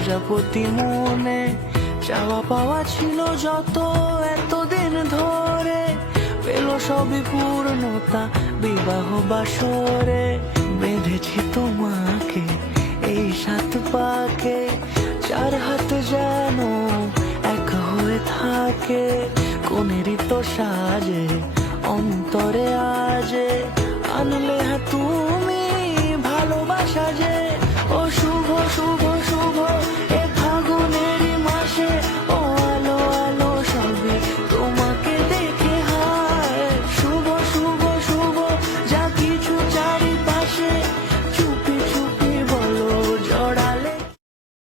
প্রজাপতি মনে চাওয়া পাওয়া ছিল যত এতদিন ধরে, পেল সবই পূর্ণতা বিবাহ বাসরে। বেঁধেছি তোমাকে এই সাত পাকে, চার হাত যেন এক হয়ে থাকে। কোনেরই তো সাজে অন্তরে